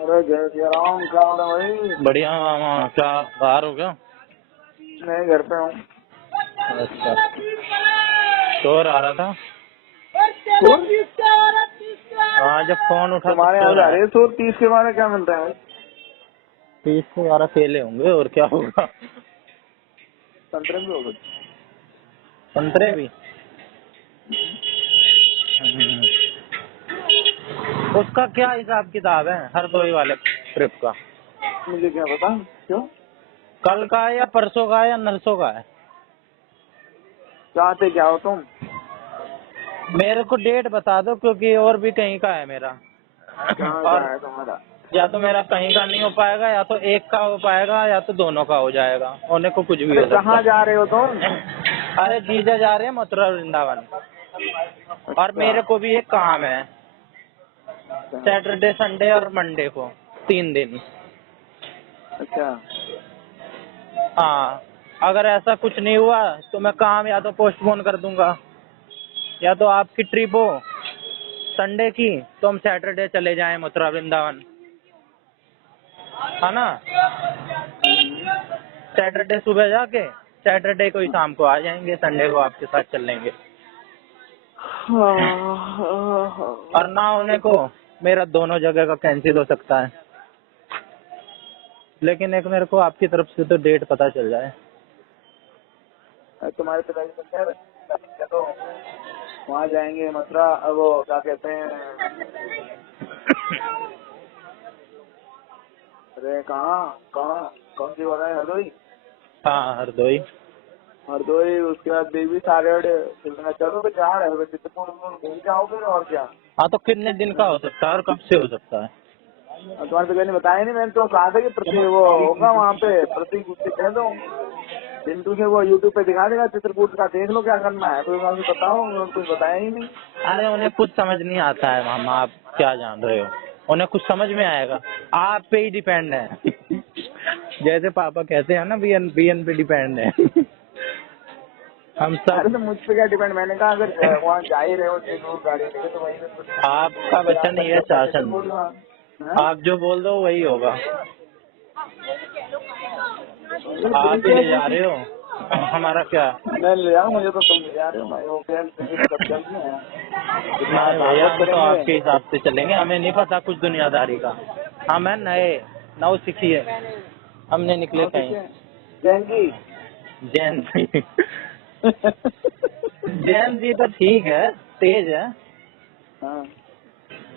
अरे जय सिया राम, क्या हाल है भाई? बढ़िया मामा। क्या बाहर हो गया? मैं घर पे हूँ। अच्छा, शोर आ रहा था। शोर? हाँ, जब फोन उठा तो तुम्हारे यहाँ शोर जा आया। रही है शोर? 30 के बारे क्या मिलता है भाई? 30 से 12 केले होंगे और क्या होगा। संतरे भी होगा? संतरे भी। उसका क्या हिसाब किताब है हरदोई वाले ट्रिप का? मुझे क्या पता। क्यों? कल का है या परसों का है या नरसों का है? चाहते क्या हो तुम? मेरे को डेट बता दो, क्योंकि और भी कहीं का है मेरा। कहाँ का और है तुम्हारा? या तो मेरा कहीं का नहीं हो पाएगा, या तो एक का हो पाएगा, या तो दोनों का हो जाएगा। होने को कुछ भी अरे हो सकता कहाँ जा रहे हो तुम? है। अरे जीजा जा रहे हैं मथुरा वृंदावन। और अच्छा मेरे को भी एक काम है, अच्छा सैटरडे संडे और मंडे को 3 दिन। अच्छा। हाँ, अगर ऐसा कुछ नहीं हुआ तो मैं काम या तो पोस्टपोन कर दूंगा, या तो आपकी ट्रिप हो संडे की तो हम सैटरडे चले जाएं मथुरा वृंदावन, है ना। सैटरडे सुबह जाके सैटरडे को ही शाम को आ जाएंगे, संडे को आपके साथ चल लेंगे। और ना होने को मेरा दोनों जगह का कैंसिल हो सकता है, लेकिन एक मेरे को आपकी तरफ से तो डेट पता चल जाए। तुम्हारे पिताजी तो कह रहे तो वहाँ जाएंगे मथुरा, वो क्या कहते हैं, अरे कहाँ कहाँ कौन सी जगह है? हरदोई? हाँ, हरदोई। हरदोई, उसके बाद देवी सारेड, चलो तो चार है, चित्रकूट घूम के आओ फिर, और क्या। हाँ, तो कितने दिन का हो सकता है और कब से हो सकता है? तुम्हारे पिता ने बताया नहीं, मैंने तो कहा था कि प्रति वो होगा वहाँ पे, प्रतीक उससे कह दो, चिंटू से वो यूट्यूब पे दिखा देगा, चित्रकूट का देख लो क्या करना है, तो वहाँ से बताओ, उन्होंने कुछ बताया ही नहीं। अरे उन्हें कुछ समझ नहीं आता है मामा, आप क्या जान रहे हो। उन्हें कुछ समझ में आएगा, आप पे ही डिपेंड है। जैसे पापा कहते हैं ना, बीएन बीएन पे डिपेंड है। हम अरे सब। तो मुझ पे क्या डिपेंड, मैंने कहा अगर वहाँ जा ही रहे हो इतनी दूर गाड़ी लेके तो वहीं आपका पे जा वचन ही है सकते हो शासन। चित्रकूट का। आप जो बोल दो वही होगा। आप ठीक ही है ले जा रहे हो, हमारा क्या। मैं ले जाऊँ, मुझे तो तुम ले जा रहे हो भाई, वो क्या सब चल रहे हैं, इतना नहीं भैया, भागवत हम तो करेंगे। आपके हिसाब से चलेंगे, हमें नहीं पता कुछ दुनियादारी का। हम है नए, नौ सीखिए, हमने निकले और कहीं। ठीक है जैन जी। जैन जी। जैन जी तो ठीक है, तेज है। हाँ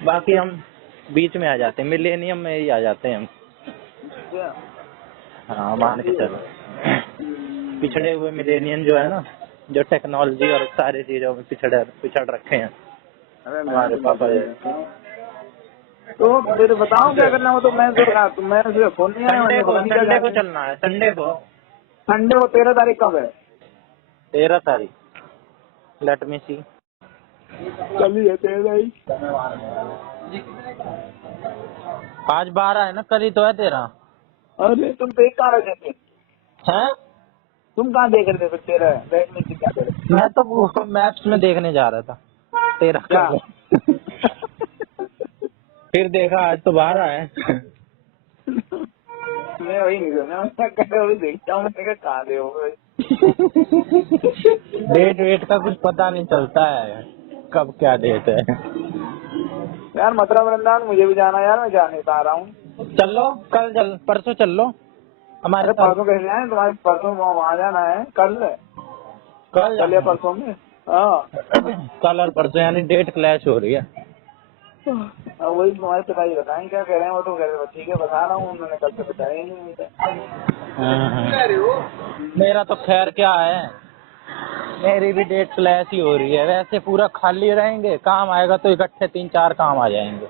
बाकी हम बीच में आ जाते हैं, मिलेनियम में ही आ जाते हैं हम। अच्छा। हाँ, मान के चलो। पिछड़े हुए मिलेनियम जो है ना, जो टेक्नोलॉजी और सारी चीजों में पिछड़ रखे हैं अरे मैं हमारे तो पापा मजे जी। में हूँ। तो फिर बताओ क्या करना हो, तो मैं तो मैं फोन नहीं आया, मुझे पता नहीं क्या जा संडे को रहे हैं। चलना है, संडे को। संडे को 13 तारीख कब है? 13 तारीख। लेट मी सी। चलिए 13 तारीख। आज 12 है ना, कल ही तो है 13। अरे तुम देख कहाँ रहे थे? हैं? तुम कहाँ देख रहे थे फिर? 13 देखने की क्या करे? मैं तो वो मैप्स में देखने जा रहा था 13 क्या? कब है। फिर देखा आज तो 12 है। मैं वही नहीं सुना, मैं कहा वही देखता हूँ, मैंने कहा कहाँ दे हो। डेट वेट का कुछ पता नहीं चलता है, कब क्या डेट है। यार मथुरा वृंदावन मुझे भी जाना है यार, मैं जा नहीं पा रहा हूँ। चलो परसों चल लो हमारे अरे साथ। परसों कैसे जाए, तुम्हारे परसों वहाँ जाना है, कल कल कल या जाना परसों में। हाँ है। कल और परसों यानी डेट क्लैश हो रही है। अब वही तुम्हारे पिताजी बताएं क्या कह रहे हैं, वो तो कह रहे हैं ठीक है बता रहा हूँ, उन्होंने कल से बताया ही नहीं मुझे। मेरा तो खैर क्या है, मेरी भी डेट क्लैश ही हो रही है। वैसे पूरा खाली रहेंगे, काम आएगा तो इकट्ठे 3-4 काम आ जाएंगे।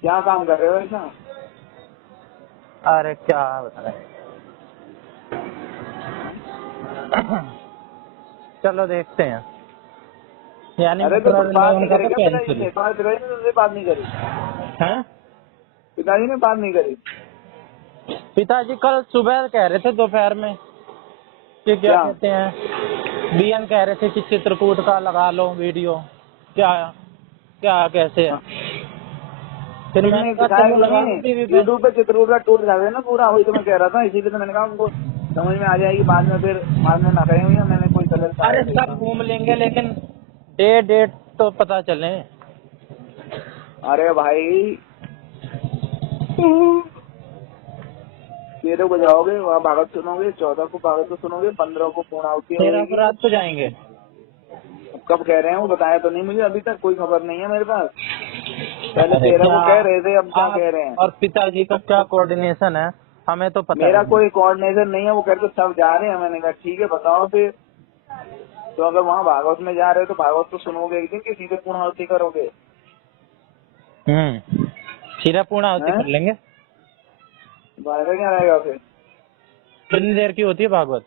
क्या काम कर रहे हो ऐसा? अरे क्या बताएं। चलो देखते हैं। यानी अरे तो मथुरा तुम बात वृंदावन नहीं का करे तो क्या पिताजी कैंसिल से? तुम्हारे पिताजी ने तुमसे बात नहीं करी? है। पिताजी ने बात नहीं करी? पिताजी कल सुबह कह रहे थे दोपहर में कि क्या क्या? कहते हैं, बीएन कह रहे थे कि चित्रकूट का लगा लो वीडियो। क्या क्या कैसे है? फिर तुमने मैंने कहा दिखाया चलो लगा लो नहीं, टीवी पे। यूट्यूब पे चित्रकूट का टूर दिखा देना पूरा, वही तो मैं कह रहा था, इसीलिए तो मैंने कहा उनको समझ में आ जाएगी, बाद में फिर बाद में ना कहें भैया मैंने कोई गलत अरे पाया सब देखा। घूम लेंगे लेकिन डेट तो पता चले। अरे भाई 13 को जाओगे वहाँ भागवत सुनोगे, 14 को भागवत सुनोगे, 15 को पूर्णाहुति 13 को होगी। रात को जाएंगे। अब कब कह रहे हैं वो बताया तो नहीं मुझे, अभी तक कोई खबर नहीं है मेरे पास। पहले अरे 13 क्या को कह रहे थे, अब क्या आप कह रहे हैं। और पिताजी का क्या कोऑर्डिनेशन है, हमें तो पता मेरा ही नहीं। कोई कोऑर्डिनेशन नहीं है, वो कहते सब जा रहे हैं, मैंने कहा ठीक है बताओ फिर। तो अगर वहाँ भागवत में जा रहे हो तो भागवत तो सुनोगे एक दिन, कि सीधे पूर्णाहुति करोगे। सीधा पूर्णाहुति हैं कर लेंगे। भागवत क्या रहेगा फिर। कितनी देर की होती है भागवत?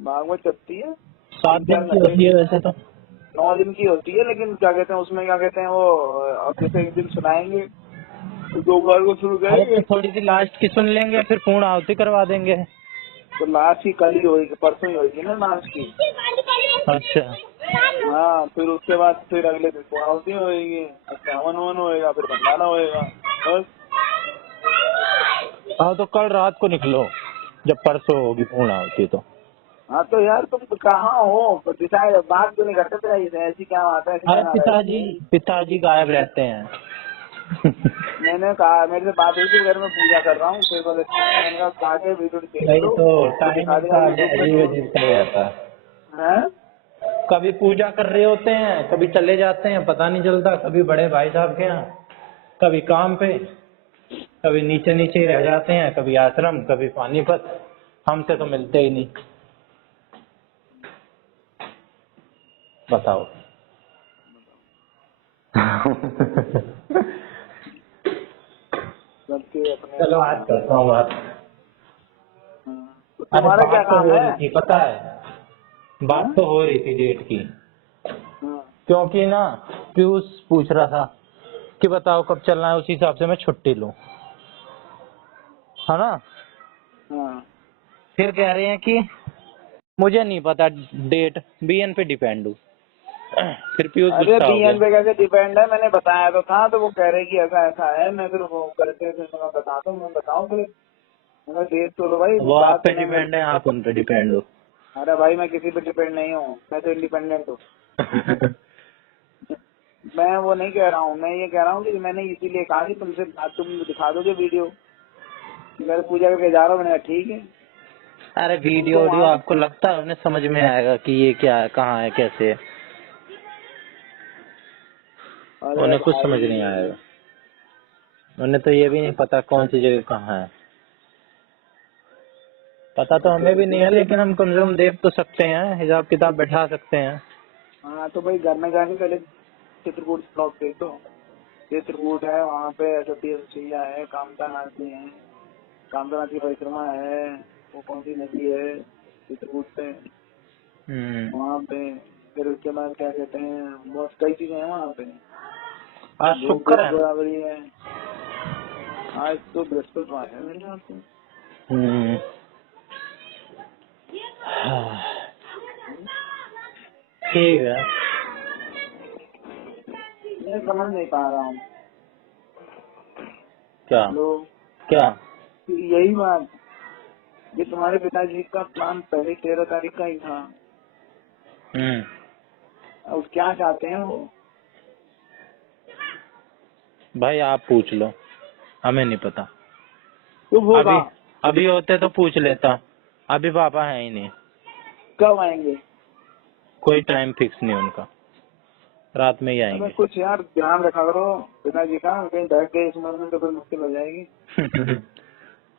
भागवत चलती है 7 दिन की होती है वैसे तो। 9 दिन की होती है, लेकिन क्या कहते हैं उसमें, क्या कहते हैं वो, अब जैसे एक दिन सुनाएंगे तो 2 बार को शुरू अरे तो करेंगे। थोड़ी सी लास्ट की सुन लेंगे, फिर पूर्णाहुति करवा देंगे। तो लास्ट की कल ही होगी, परसों ही होगी ना लास्ट की। अच्छा हाँ फिर उसके बाद फिर अगले दिन पूर्णाहुति होगी, अच्छा हवन वन होएगा, फिर भंडारा होएगा बस। हाँ तो कल रात को निकलो जब परसों होगी पूर्णाहुति तो। हाँ तो यार तुम कहाँ हो, डिसाइड बात क्यों नहीं करते थे, ऐसी क्या बात है, ऐसी क्या अरे नाराजगी है? पिताजी गायब रहते हैं। मैंने कहा, मेरे से बात हुई थी, घर में पूजा कर रहा हूँ, फिर बोले मैंने कहा कहा के वीडियो देख नहीं लो तो तो टाइम दिखा देगा इनका यूट्यूब पे अजीब तो। अजीब सा रहता है। हैं कभी पूजा कर रहे होते हैं, कभी चले जाते हैं, पता नहीं चलता, कभी बड़े भाई साहब के यहाँ, कभी काम पे, कभी नीचे नीचे ही रह जाते हैं, कभी आश्रम, कभी पानीपत, हमसे तो मिलते ही नहीं। बताओ। सबके अपने चलो आज करता हूँ बात। तो अरे तुम्हारा क्या बात तो काम हो है। रही थी, पता है, बात हाँ? तो हो रही थी डेट की। हाँ। क्योंकि ना पीयूष पूछ रहा था कि बताओ कब चलना है, उसी हिसाब से मैं छुट्टी लूं, है ना। हाँ। फिर कह रहे हैं कि मुझे नहीं पता डेट, बीएन पे डिपेंड हूँ। फिर पीयूष अरे गुस्सा हो गया। बीएन पे कैसे डिपेंड है, मैंने बताया तो था, तो वो कह रहे कि ऐसा ऐसा है, मैं फिर वो करते फिर मैं बताता हूँ, मैं बताऊँ फिर मैं डेट तो लो भाई, वो आप बात पे सुने मेरे। डिपेंड है, आप उन पे डिपेंड हो। अरे भाई मैं किसी पे डिपेंड नहीं हूँ, मैं तो इंडिपेंडेंट हूँ। मैं वो नहीं कह रहा हूँ, मैं ये कह रहा हूँ कि मैंने इसीलिए कहा कि तुमसे तुम दिखा दोगे वीडियो, मैं पूजा करके जा रहा हूँ, मैंने कहा ठीक है। अरे वीडियो तो वीडियो वहाँ आपको लगता है उन्हें समझ में आएगा कि ये क्या है, कहाँ है, कैसे है? अरे उन्हें कुछ समझ नहीं भाई आएगा। उन्हें तो ये भी नहीं पता कौन सी जगह कहाँ है। पता तो हमें भी नहीं है, लेकिन हम कम से कम देख तो सकते हैं, हिसाब किताब बैठा सकते हैं। हाँ तो भाई घर में जाके पहले चित्रकूट ब्लॉक देख दो, चित्रकूट है, वहाँ पे सतिया है, कामता नाथी है, कामता नाथ की परिक्रमा है, वो कौन सी नदी है चित्रकूट पे, वहाँ पे। फिर उसके बाद क्या कहते हैं, बहुत कई चीजें हैं वहाँ पे, आज शुक्र गोलकुंड है। गोदावरी है। आज तो बृहस्पतिवार है मेरे ख्याल से। हम्म। ठीक है। मैं समझ नहीं पा रहा हूँ क्या लोग, क्या? यही बात, ये तुम्हारे पिताजी का प्लान पहले 13 तारीख का ही था, अब क्या चाहते हैं वो। भाई आप पूछ लो, हमें नहीं पता। तो होगा, अभी अभी होते तो पूछ लेता, अभी पापा है ही नहीं, कब आएंगे। कोई टाइम फिक्स नहीं उनका, रात में ही अबे आएंगे। कुछ यार ध्यान रखा करो पिताजी का, कहीं बैठ गए इस उम्र में तो फिर मुश्किल हो जाएगी।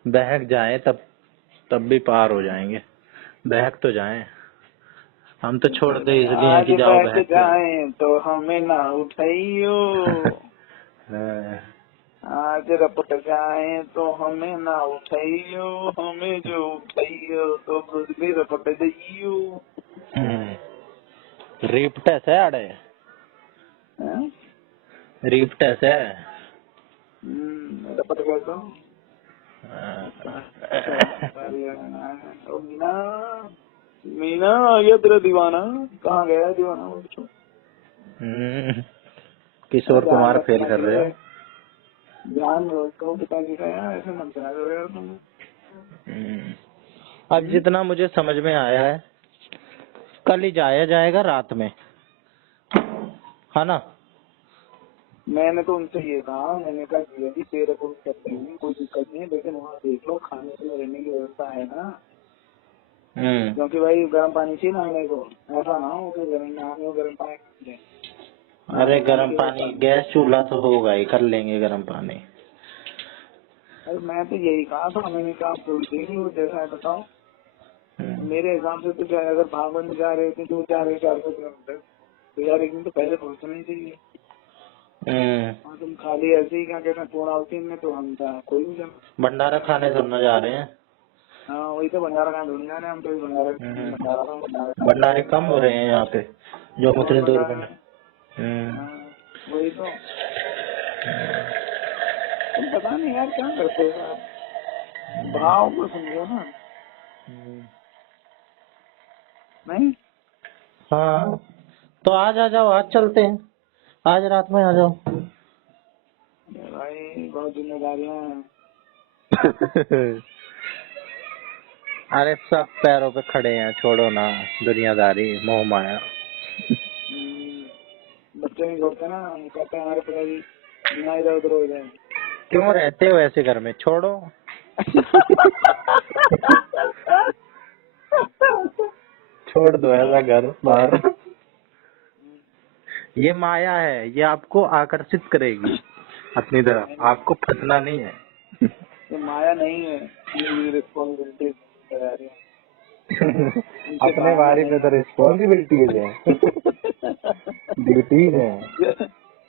बहक जाए तब भी पार हो जाएंगे, बहक तो जाए। हम तो छोड़ते इसलिए हैं आज कि जाओ बैठ बहक के आओ। जाए तो हमें ना उठाइयो, हाँ। आज रपट जाए तो हमें ना उठाइयो, हमें जो उठाइयो तो खुद भी रपट जाइयो। रिप्टस है आड़े, हैं? रिप्टस है। रपट गए तो ओ मीना, मीना आ गया तेरा दीवाना, कहाँ गया दीवाना वो? किशोर कुमार फेल कर रहे हो। ध्यान रखो पिताजी का यार, ऐसे मत करा करो यार तुम। अब जितना मुझे समझ में आया है, कल ही जाया जाएगा रात में, है ना? मैंने तो उनसे ये कहा, मैंने कहा यदि तेरे को करते हैं कोई दिक्कत नहीं है, लेकिन वहाँ देख लो खाने पीने रहने की व्यवस्था है ना, क्योंकि भाई गर्म पानी चाहिए नहाने को, ऐसा ना हो कि गर्म नहाने को गर्म पानी चाहिए। अरे गर्म पानी, गैस चूल्हा तो होगा ही, कर लेंगे गर्म पानी। अरे मैं तो यही कहा था, मैंने कहा आप बोलते ही वो जैसा है बताओ। मेरे हिसाब से तो क्या है, अगर भागवत जा रहे थे 2-400 किलोमीटर, तो यार एक दिन तो पहले पहुंचना ही चाहिए। हाँ तुम खाली ऐसे ही क्या कहते हैं पूर्णावती में, तो हम कोई नहीं जाना। भंडारा खाने तो न जा रहे हैं। हाँ वही तो, भंडारा खाने ढूंढ जा रहे हैं हम तो, भंडारा भंडारे कम हो रहे हैं यहाँ पे, जो उतने दूर बने। वही तो, तुम पता नहीं यार क्या करते हो आप, भाव को समझो ना। नहीं हाँ तो आज आ जाओ, आज चलते हैं, आज रात में आ जाओ। भाई बहुत जिम्मेदारियां हैं। अरे सब पैरों पे खड़े हैं, छोड़ो ना दुनियादारी मोह माया। बच्चे नहीं छोड़ते ना, कहते हैं हमारे पिताजी बिना इधर उधर हो जाए। क्यों रहते हो ऐसे घर में, छोड़ो। छोड़ दो ऐसा घर बाहर। ये माया है, ये आपको आकर्षित करेगी अपनी तरफ, आपको फंसना नहीं है। ये माया नहीं है, ये रिस्पॉन्सिबिलिटी करा रही है। अपने बारे में तो रिस्पॉन्सिबिलिटीज है, ड्यूटीज है।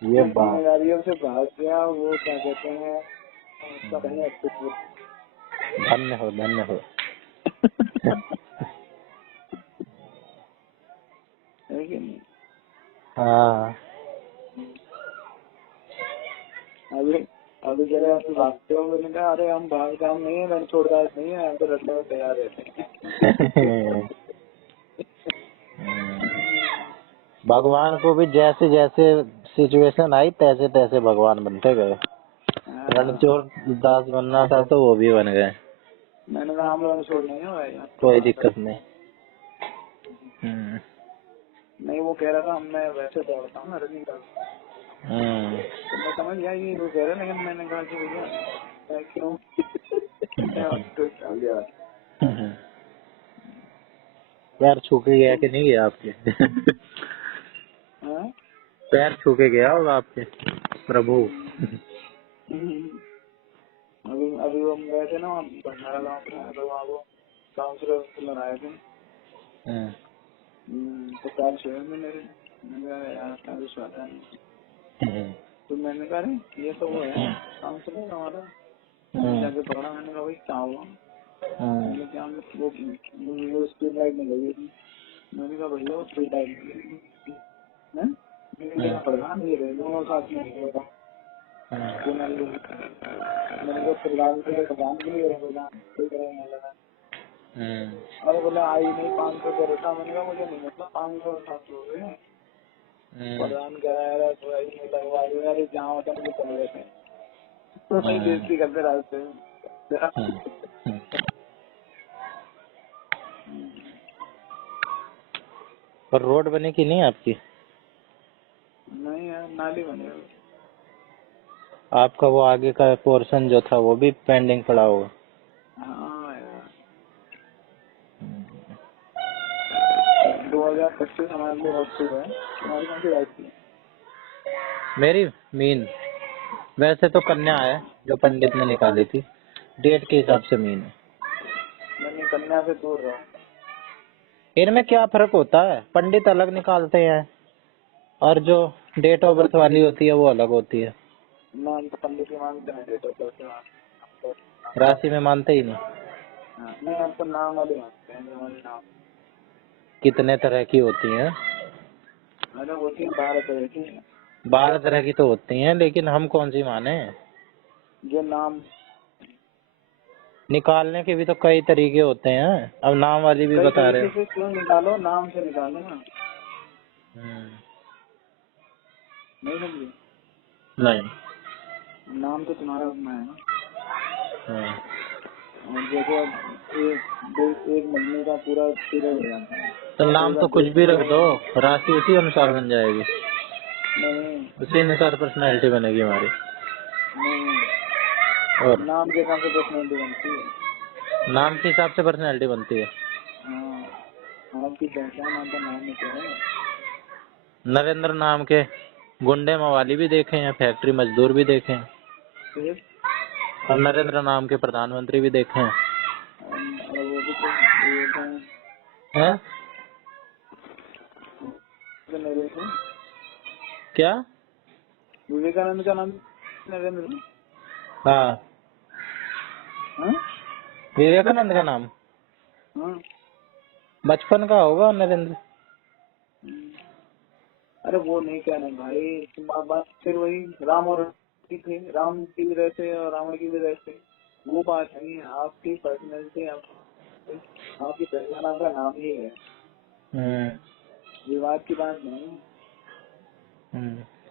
ये बात जिम्मेदारियों से भाग गया, वो क्या कहते हैं उसका कहीं अस्तित्व। धन्य हो, धन्य हो। है कि नहीं? हाँ अभी कह रहे आप भागते हो, मैंने कहा अरे हम भाग काम नहीं है, मैंने छोड़दार नहीं है, हम तो रखने में तैयार रहते हैं। भगवान को भी जैसे जैसे सिचुएशन आई तैसे तैसे भगवान बनते गए। रणछोड़ दास बनना था तो वो भी बन गए। मैंने कहा हम लोग छोड़ नहीं है भाई, कोई दिक्कत नहीं। नहीं वो कह रहा था मैं वैसे दौड़ता हूँ रनिंग करता हूँ, तो मैं समझ गया ये वो कह रहा है, लेकिन मैंने कहा कि भैया क्यों पैर छू के गया कि नहीं गया आपके? पैर छू के गया होगा आपके प्रभु। अभी वो गए थे ना भंडारा गाँव पे, तो वहाँ वो काउंसलर आए थे, तो पैर छुए में मेरे, मैंने कहा यार क्या विश्वास नहीं। तो मैंने कहा ये तो वो है काउंसलर हमारा, जाके पकड़ा, मैंने कहा भाई क्या हुआ, क्या वो स्ट्रीट लाइट में लगी थी, मैंने कहा भैया वो स्ट्रीट लाइट में लगी है, मैंने कहा प्रधान ये रहे दोनों साथ में गए था, मैंने कहा प्रधान के लिए प्रधान कोई करेंगे लगा। अरे बोला आई नहीं 500 का रखा, मैंने कहा मुझे नहीं मतलब 500 700 रुपये प्रदान कराया तो आई नहीं लगवा यार, जहाँ होता मुझे चले जाते हैं तो भाई बेइज्जती करते रास्ते में। पर रोड बनी कि नहीं आपकी? नहीं यार नाली बनी। आपका वो आगे का पोर्शन जो था वो भी पेंडिंग पड़ा होगा। हाँ यार 2025 हमारे लिए बहुत शुभ है। तुम्हारी कौन सी राइट थी? मेरी मीन वैसे तो कन्या है जो पंडित ने निकाली थी, डेट के हिसाब से मीन है। मैंने कन्या से दूर रहा। इनमें क्या फर्क होता है? पंडित अलग निकालते हैं और जो डेट ऑफ बर्थ वाली होती है वो अलग होती है। नाम तो पंडित ही मानते हैं, डेट ऑफ बर्थ राशि में मानते ही नहीं। नहीं हम तो नाम वाले मानते हैं, नाम कितने तरह की होती हैं? अरे होती है 12 तरह की। 12 तरह की तो होती हैं, लेकिन हम कौन सी माने? जो नाम निकालने के भी तो कई तरीके होते हैं, अब नाम वाली भी बता रहे हो। क्यों निकालो, नाम से निकालो ना। नहीं समझे? नहीं। नाम तो तुम्हारा अपना है ना। हाँ। और जैसे अब एक महीने का पूरा पीरियड हो जाता है, तो नाम तो कुछ भी रख दो, राशि उसी अनुसार बन जाएगी, नहीं उसी अनुसार पर्सनैलिटी बनेगी हमारी। नहीं, और नाम के हिसाब से पर्सनैलिटी बनती है। नाम के हिसाब से पर्सनैलिटी बनती है। हाँ, आपकी पहचान आपका नाम में तो है। नरेंद्र नाम के गुंडे मवाली भी देखे हैं, फैक्ट्री मजदूर भी देखे हैं, फिर और नरेंद्र नाम के प्रधानमंत्री भी देखे हैं। और वो भी तो ये होता है हैं? तो नरेंद्र, क्या? विवेकानंद का नाम नरेंद्र। हाँ, हाँ विवेकानंद का नाम हाँ। बचपन का होगा नरेंद्र। अरे वो नहीं कह रहे भाई, तुम आप बात फिर वही राम और की थे, राम की भी रहते और रावण की भी रहते, वो बात नहीं है। आपकी पर्सनैलिटी, आपकी पहचान आपका नाम ही है, विवाद की बात नहीं।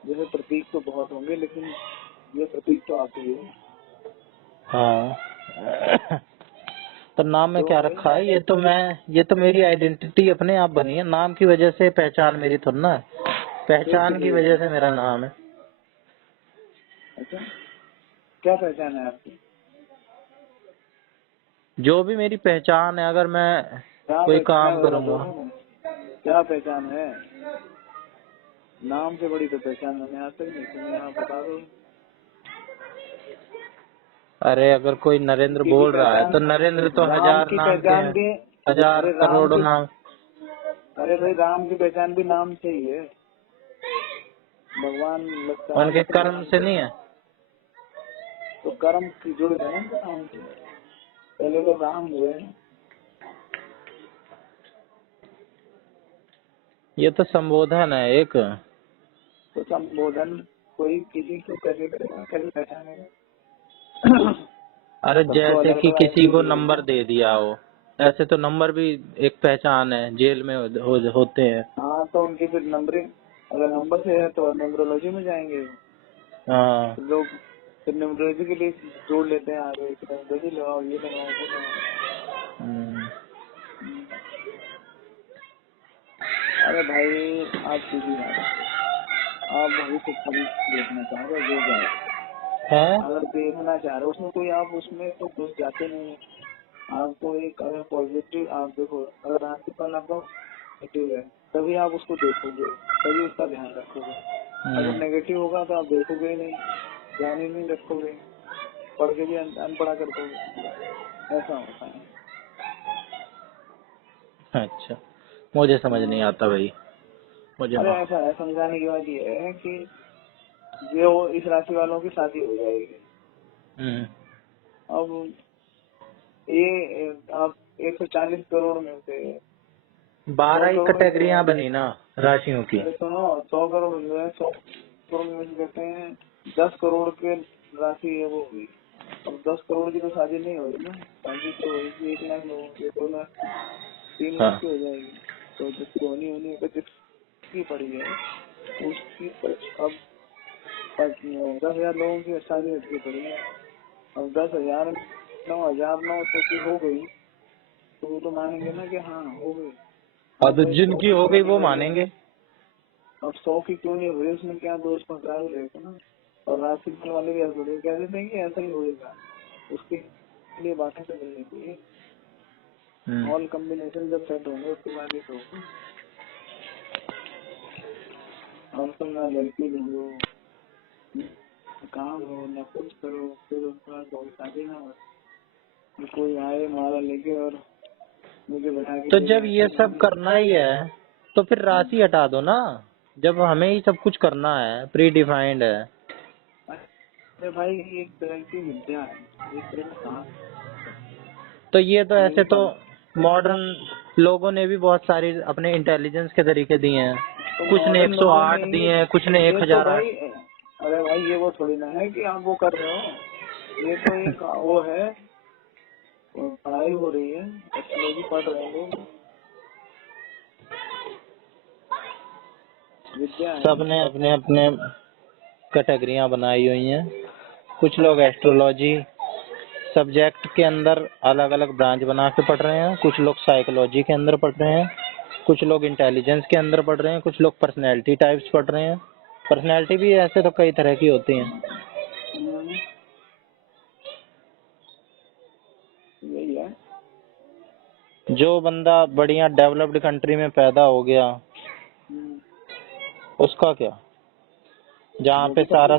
जैसे प्रतीक तो बहुत होंगे, लेकिन ये प्रतीक तो आप ही है। हाँ। तो नाम में क्या रखा है? ये तो मेरी आइडेंटिटी अपने आप बनी है। नाम की वजह से पहचान मेरी थोड़ी ना है, पहचान की वजह से मेरा नाम है। अच्छा, क्या पहचान है आपकी? जो भी मेरी पहचान है, अगर मैं कोई काम करूँगा। क्या पहचान है? नाम से बड़ी तो पहचान मैंने आज तक नहीं सुनी, आप बता दो। अरे अगर कोई नरेंद्र बोल रहा है तो नरेंद्र तो हजार नाम के हैं, हजार करोड़ों नाम। अरे भाई, राम की पहचान भी नाम से ही है, भगवान लगता है। उनके कर्म से नहीं है? तो कर्म की जुड़ है ना नाम से, पहले तो राम हुए। ये तो संबोधन है एक। तो संबोधन कोई किसी को कैसे करेगा, कैसे पहचानेगा? अरे जैसे कि किसी को नंबर दे दिया हो, ऐसे तो नंबर भी एक पहचान है, जेल में होते हैं। हाँ, तो उनकी फिर नंबरिंग, अगर नंबर से है तो न्यूमरोलॉजी में जाएंगे। हाँ। लोग फिर न्यूमरोलॉजी के लिए जोड़ लेते हैं आगे, न्यूमरोलॉजी लगाओ, ये लगाओ, वो लगाओ। अरे भाई, आप सीधी बात है, आप भविष्य खरीद देखना चाह रहे हो, जो जाए है? अगर देखना चाह रहे हो उसमें कोई, आप उसमें तो घुस जाते नहीं है। आपको एक अगर पॉजिटिव, आप देखो अगर आपके पास आपका नेगेटिव है तभी आप उसको देखोगे, तभी उसका ध्यान रखोगे। अगर नेगेटिव होगा तो आप देखोगे ही नहीं, ध्यान ही नहीं रखोगे, पढ़ के भी अनपढ़ा कर दोगे, ऐसा होता है। अच्छा, मुझे समझ नहीं आता भाई, मुझे अरे ऐसा है, समझाने की बात ये है कि जो इस राशि वालों की शादी हो जाएगी। अब ये आप 140 करोड़ में से 12 ही कैटेगरियां बनी ना राशियों की। सुनो, 100 करोड़ जो है, 100 करोड़ में से कहते हैं 10 करोड़ के राशि है वो हुई। अब 10 करोड़ की तो शादी नहीं होगी ना, शादी तो होगी 1 लाख लोगों की, 2 लाख, 3 लाख की हो जाएगी। तो जिसकी होनी होनी 25 की पड़ी है उसकी, अब 10,000 लोगों की शादी अटकी पड़ी है। अब 10,000 9,900 की हो गई तो वो तो मानेंगे ना कि हाँ हो गई। अब जिनकी हो गई वो मानेंगे। अब 100 की क्यों नहीं हुई, उसमें क्या दोष पकड़ा रहेगा ना। और राशि वाले भी ऐसा कह देते हैं कि ऐसा ही होगा, उसके लिए बातें तो मिलनी चाहिए। ऑल कॉम्बिनेशन जब सेट होंगे उसके बाद ही तो होगा। और तो ना लड़की ढूंढो, काम हो ना कुछ करो, फिर उसके बाद बहुत शादी ना हो, कोई आए माला लेके और मुझे बता के। तो जब ये सब करना ही है तो फिर राशि हटा दो ना, जब हमें ही सब कुछ करना है, प्री डिफाइंड है। अरे भाई, एक तरह की विद्या है, एक तरह का काम। तो ये तो ऐसे तो मॉडर्न लोगों ने भी बहुत सारी अपने इंटेलिजेंस के तरीके दिए हैं, तो कुछ ने 108 दिए हैं, कुछ ने 1008। अरे भाई, ये वो थोड़ी ना है कि आप वो कर रहे हो, ये तो एक वो है, पढ़ाई हो रही है, एस्ट्रोलॉजी पढ़ रहे हैं लोग, विद्या है। सबने अपने अपने कैटेगरियां बनाई हुई हैं। कुछ लोग एस्ट्रोलॉजी सब्जेक्ट के अंदर अलग अलग ब्रांच बना के पढ़ रहे हैं, कुछ लोग साइकोलॉजी के अंदर पढ़ रहे हैं, कुछ लोग इंटेलिजेंस के अंदर पढ़ रहे हैं, कुछ लोग पर्सनैलिटी टाइप्स पढ़ रहे हैं। पर्सनैलिटी भी ऐसे तो कई तरह की होती हैं। यही है। जो बंदा बढ़िया डेवलप्ड कंट्री में पैदा हो गया उसका क्या, जहाँ पे सारा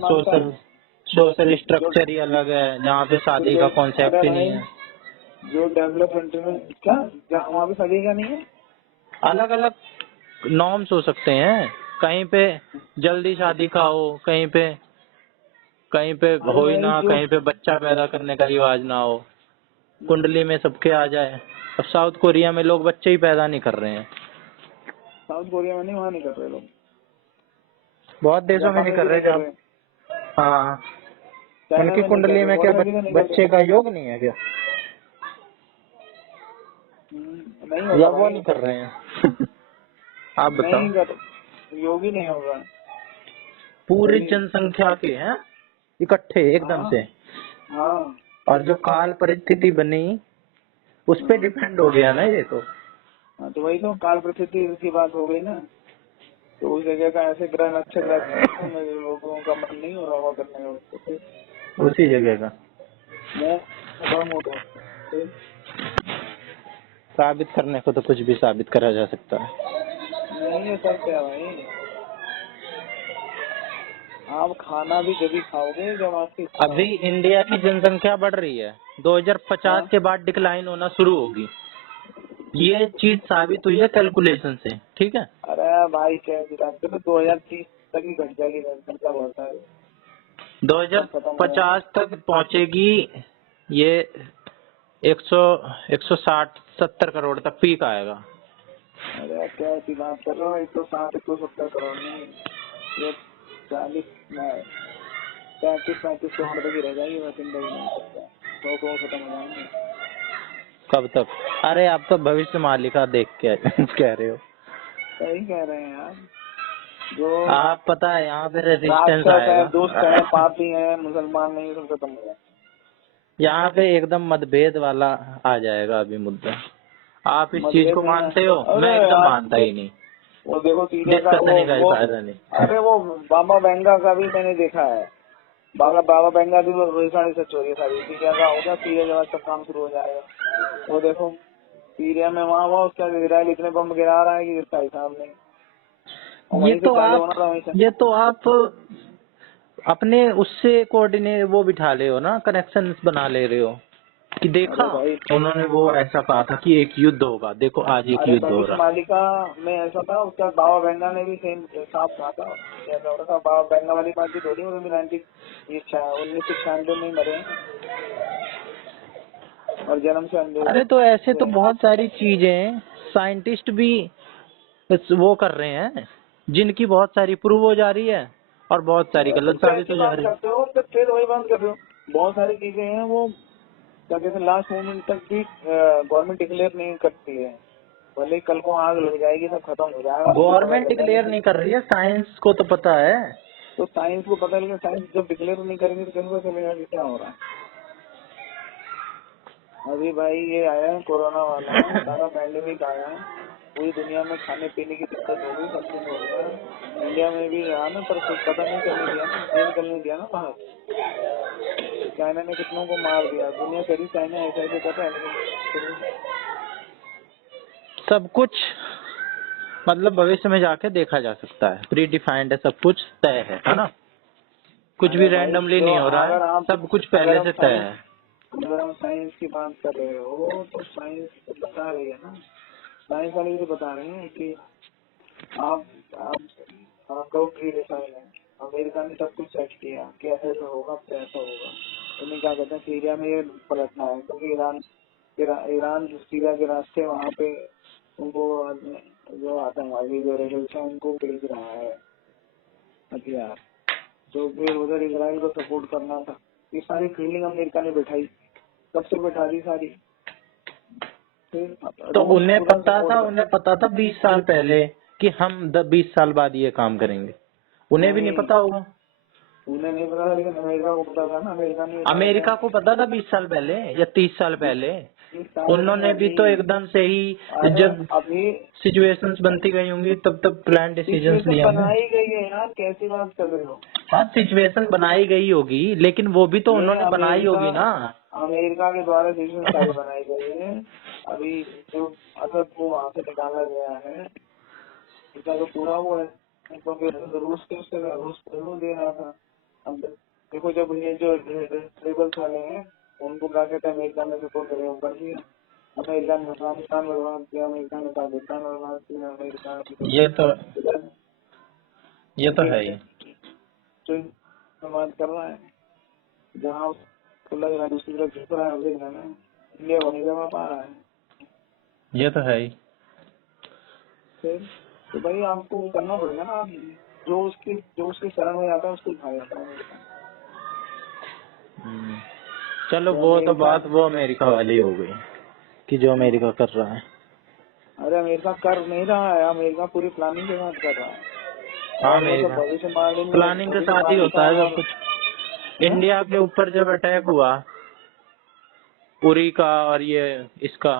सोशल स्ट्रक्चर ही अलग है, जहाँ पे शादी का कॉन्सेप्ट ही नहीं है। जो डेवलप कंट्री में क्या वहाँ पे शादी का नहीं है, अलग अलग नॉर्म्स हो सकते हैं। कहीं पे जल्दी शादी का हो, कहीं पे हो ही ना, कहीं पे बच्चा पैदा करने का रिवाज ना हो, कुंडली में सबके आ जाए। अब साउथ कोरिया में लोग बच्चे ही पैदा नहीं कर रहे हैं। साउथ कोरिया में नहीं, वहाँ नहीं कर रहे लोग, बहुत देशों में नहीं कर रहे। जब हाँ, उनकी कुंडली में क्या बच्चे का योग नहीं है क्या, नहीं या वो नहीं कर रहे हैं? आप बताओ। योग ही नहीं होगा। पूरी जनसंख्या के हैं इकट्ठे एकदम से। हाँ, और जो काल परिस्थिति बनी उस पे डिपेंड हो गया ना ये तो। हाँ, तो वही तो काल परिस्थिति की बात हो गई ना। तो उस जगह का ऐसे ग्रह अच्छे ग्रह लोगों का मन नहीं हो रहा होगा करने का उसको, उसी जगह का साबित करने को तो कुछ भी साबित करा जा सकता है। नहीं हो सकता है भाई। आप खाना भी जब खाओगे जब आपकी अभी इंडिया की जनसंख्या बढ़ रही है, 2050 के बाद डिक्लाइन होना शुरू होगी। ये चीज साबित हुई है कैलकुलेशन से, ठीक है। अरे भाई क्या तो 2030 तक ही घट जाएगी जनसंख्या, बहुत है 2050 तक पहुंचेगी ये 160-170 करोड़ तक पीक आएगा। अरे क्या ऐसी बात कर रहे हो, 160-170 करोड़ नहीं, ये 35-40 करोड़ तक ही रह जाएगी बस जिंदगी में। 100 करोड़ खत्म हो जाएंगे। कब तक? अरे आप तो भविष्य मालिका देख के कह रहे हो। सही कह रहे हैं यार। जो आप पता है यहाँ पे रेजिस्टेंस आएगा, दुष्ट है, पापी है, मुसलमान नहीं, सब खत्म हो जाए। यहाँ पे एकदम मतभेद वाला आ जाएगा अभी मुद्दा। आप इस चीज को मानते हो? मैं एकदम मानता ही नहीं। वो देखो डिस्कस करने का फायदा नहीं। अरे वो बाबा बेंगा का भी मैंने देखा है। बाबा बेंगा भी भविष्यवाणी सच हो रही है सारी। सीरिया का होगा, सीरिया के बाद सब काम शुरू हो जाएगा। वो देखो सीरिया में वहाँ उसका इसराइल इतने बम गिरा रहा है कि इसका हिसाब नहीं। ये तो आप अपने उससे कोऑर्डिनेट वो बिठा ले हो ना, कनेक्शन बना ले रहे हो कि देखा उन्होंने वो ऐसा कहा था कि एक युद्ध होगा, देखो आज एक युद्ध हो रहा है। मालिका में ऐसा था, उसका बाबा बेंगा ने भी सेम साफ कहा था। बाबा बेंगा वाली पार्टी थोड़ी, वो भी 1996 में मरे और जन्म से अंधे। अरे तो ऐसे तो बहुत सारी चीजें साइंटिस्ट भी वो कर रहे हैं जिनकी बहुत सारी प्रूव हो जा रही है और बहुत सारी गलत साबित हो जा रही है। फिर वही बात कर रहे हो, बहुत सारी चीजें हैं वो क्या कहते हैं लास्ट मोमेंट तक भी गवर्नमेंट डिक्लेयर नहीं करती है। भले कल को आग लग जाएगी, सब खत्म हो जाएगा, गवर्नमेंट डिक्लेयर नहीं कर रही है, साइंस को तो पता है। तो साइंस को पता है, लेकिन साइंस जब डिक्लेयर नहीं करेंगे तो कैसे चलेगा कि क्या हो रहा है। अभी भाई ये आया है कोरोना वाला, सारा पैंडेमिक आया है, पूरी दुनिया में खाने पीने की दिक्कत हो गई, सब कुछ हो गया। इंडिया में भी आया ना, पर कुछ पता नहीं करने दिया ना, नहीं निकलने दिया ना बाहर। चाइना ने कितनों को मार दिया, दुनिया करी चाइना ऐसा ऐसे कर रहा है, लेकिन सब कुछ मतलब भविष्य में जाके देखा जा सकता है, प्री डिफाइंड है, सब कुछ तय है ना, कुछ भी रैंडमली नहीं हो रहा है, सब कुछ पहले से तय है। अगर हम साइंस की बात कर रहे हो तो साइंस बता रही है ना, साइंस वाले भी बता रहे हैं कि आपका प्री डिफाइंड है। अमेरिका ने सब कुछ सेट किया कि ऐसा होगा, ऐसा होगा। उन्हें क्या कहते हैं, सीरिया में ये पलटना है क्योंकि ईरान सीरिया के रास्ते वहाँ पे उनको जो आतंकवादी जो रेबल्स हैं उनको भेज रहा है हथियार, तो फिर उधर इजराइल को सपोर्ट करना था। ये सारी फीलिंग अमेरिका ने बैठाई, कब से बैठा दी सारी। तो उन्हें पता था 20 साल पहले कि हम 20 साल बाद ये काम करेंगे, उन्हें भी नहीं पता होगा। उन्हें नहीं पता था, लेकिन अमेरिका को पता था ना। अमेरिका को पता था 20 साल पहले या 30 साल पहले। उन्होंने भी तो एकदम से ही जब अभी सिचुएशंस बनती गई होंगी तब तब प्लान डिसीजंस लिए होंगे। बनाई गई है यार, कैसी बात कर रहे हो। हाँ, सिचुएशन बनाई गई होगी, लेकिन वो भी तो उन्होंने बनाई होगी ना। अमेरिका के द्वारा सिचुएशन सारी बनाई गई है। अभी जो असद को वहाँ से निकाला गया है, इसका तो पूरा वो है, क्योंकि रूस के उससे रूस को दे रहा था। अब देखो, जब ये जो ट्रेबल्स वाले हैं उनको क्या कहते हैं, अमेरिका में सपोर्ट करें कर दिया। अमेरिका ने अफगानिस्तान बर्बाद किया, अमेरिका ने पाकिस्तान बर्बाद किया, अमेरिका ने ये तो है ही। बर्बाद कर रहा है। जहाँ उसको लग रहा है दूसरी तरफ झुक रहा है, उसे जाना है, इंडिया को नहीं दबा पा रहा है। ये तो है ही। फिर तो भाई आपको वो करना पड़ेगा ना, आप जो उसके शरण में जाता है उसको खा जाता है। चलो वो तो बात वो अमेरिका वाली हो गई कि जो अमेरिका कर रहा है। अरे अमेरिका कर नहीं रहा है, अमेरिका पूरी प्लानिंग के साथ कर रहा है। हाँ, अमेरिका प्लानिंग के साथ ही होता है सब कुछ। इंडिया के ऊपर जब अटैक हुआ उरी का और ये इसका,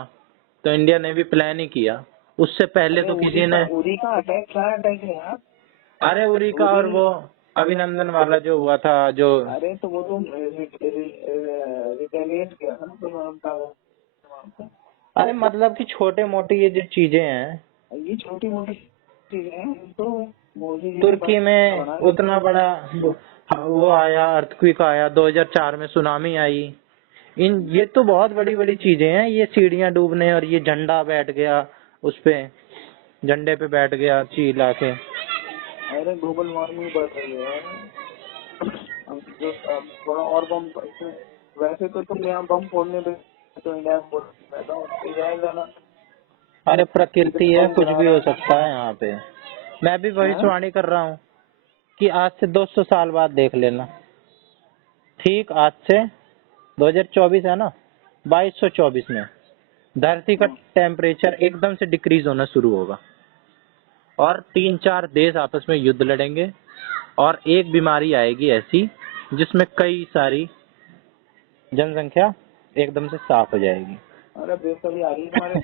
तो इंडिया ने भी प्लान ही किया। उससे पहले तो किसी ने उरी का अटैक, क्या अटैक है यार? अरे उरी का और वो अभिनंदन वाला जो हुआ था जो, अरे तो वो तो रिटेलिएट किया था ना। अरे मतलब कि छोटे मोटे ये जो चीजें हैं, ये छोटी मोटी चीजें हैं। तो तुर्की में उतना बड़ा वो आया, अर्थक्वेक आया, 2004 में सुनामी आई। ये तो बहुत बड़ी बड़ी चीजें हैं। ये सीढ़ियां डूबने और ये झंडा बैठ गया उस पे, झंडे पे बैठ गया चील आके। अरे ग्लोबल वार्मिंग बढ़ रही है। जो थोड़ा और बम, वैसे तो तुम यहाँ बम फोड़ने पे तो इंडिया को जाएगा ना। अरे प्रकृति है, कुछ भी हो सकता है यहाँ पे। मैं भी भविष्यवाणी कर रहा हूँ कि आज से 200 साल बाद देख लेना। ठीक आज से 2024 है ना, 2224 में धरती का टेम्परेचर एकदम से डिक्रीज होना शुरू होगा और 3-4 देश आपस में युद्ध लड़ेंगे और एक बीमारी आएगी ऐसी जिसमें कई सारी जनसंख्या एकदम से साफ हो जाएगी। अरे बेसब्री आ रही है तुम्हारे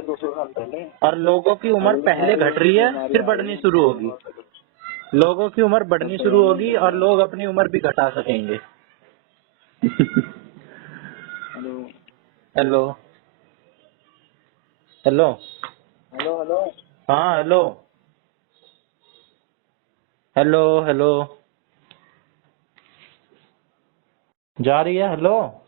200 साल पहले। और लोगों की उम्र पहले घट रही है, फिर बढ़नी शुरू होगी। लोगों की उम्र बढ़नी शुरू होगी और लोग अपनी उम्र भी घटा सकेंगे। हेलो हेलो हेलो हेलो हाँ हेलो हेलो हेलो जा रही है? हेलो।